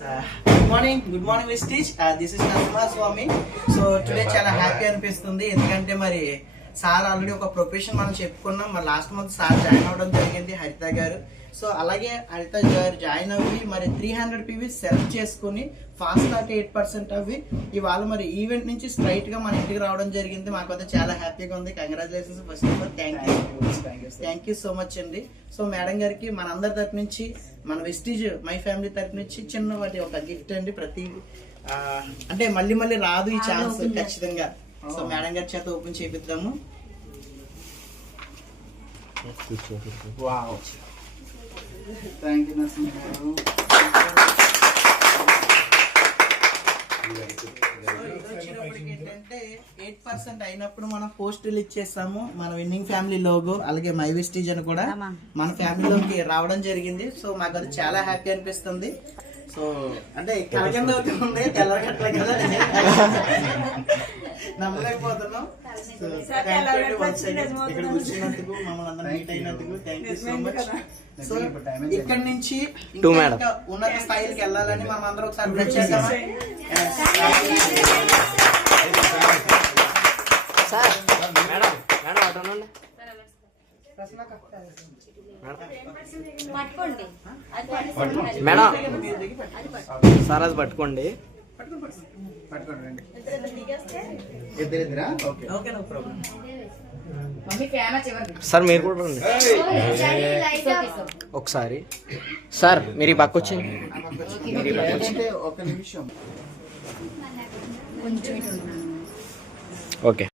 Good morning good morning Vestige this is Swami so today చాలా happy అనిపిస్తుంది. ఎందుకంటే మరి సార్ ఆల్రెడీ ఒక ప్రొఫెషన్ మనం చెప్పుకున్నాం. మరి లాస్ట్ మంత్ సార్ జాయిన్ అవ్వడం జరిగింది హరిత గారు. సో అలాగే హరిత గారు జాయిన్ అవ్వి మరి త్రీ హండ్రెడ్ పీవీ సెలెక్ట్ చేసుకుని ఫాస్ట్ థర్టీ ఎయిట్ పర్సెంట్ అవి ఇవాళ మరి ఈవెంట్ నుంచి స్ట్రైట్గా మన ఇంటికి రావడం జరిగింది. మాకు అయితే చాలా హ్యాపీగా ఉంది. Congratulations first of all thank you thank you so much అండి. సో మేడం గారికి మన అందరి తరపు నుంచి మన వెస్టీజ్ మై ఫ్యామిలీ తరపు నుంచి చిన్న వాటి ఒక గిఫ్ట్ అండి. ప్రతి అంటే మళ్ళీ మళ్ళీ రాదు ఈ ఛాన్స్ ఖచ్చితంగా. సో మేడం గారి చేత ఓపెన్ చేపిద్దాము. థ్యాంక్ యూ నరసింహ గారు ఏంటంటే ఎయిట్ పర్సెంట్ అయినప్పుడు మనం పోస్ట్ రిలీజ్ చేస్తాము. మన విన్నింగ్ ఫ్యామిలీ లోగో అలాగే మై విస్టీజ్ అని కూడా మన ఫ్యామిలీలోకి రావడం జరిగింది. సో మాకు అది చాలా హ్యాపీ అనిపిస్తుంది. సో అంటే కలగండి అవుతుంది తెల్లగట్ల కదా నమ్మలేకపోతున్నాం. ఇక్కడ కూర్చున్నందుకు మమ్మల్ని అందరం మీట్ అయినందుకు thank you so much so ఇక్కడ నుంచి ఉన్నత స్థాయికి వెళ్ళాలని మనం అందరం ఒకసారి చేద్దామా? Yes. సార్ మేడం మేడం అటు ఉండండి. పట్టుకోండి. పట్టుకోండి. మేడం సార్ అది పట్టుకోండి ఓకే. No problem. సార్ మీరు కూడా రండి. ఒకసారి. సార్ మీరు ఈ పక్క వచ్చేయండి. ఒక నిమిషం. ఓకే.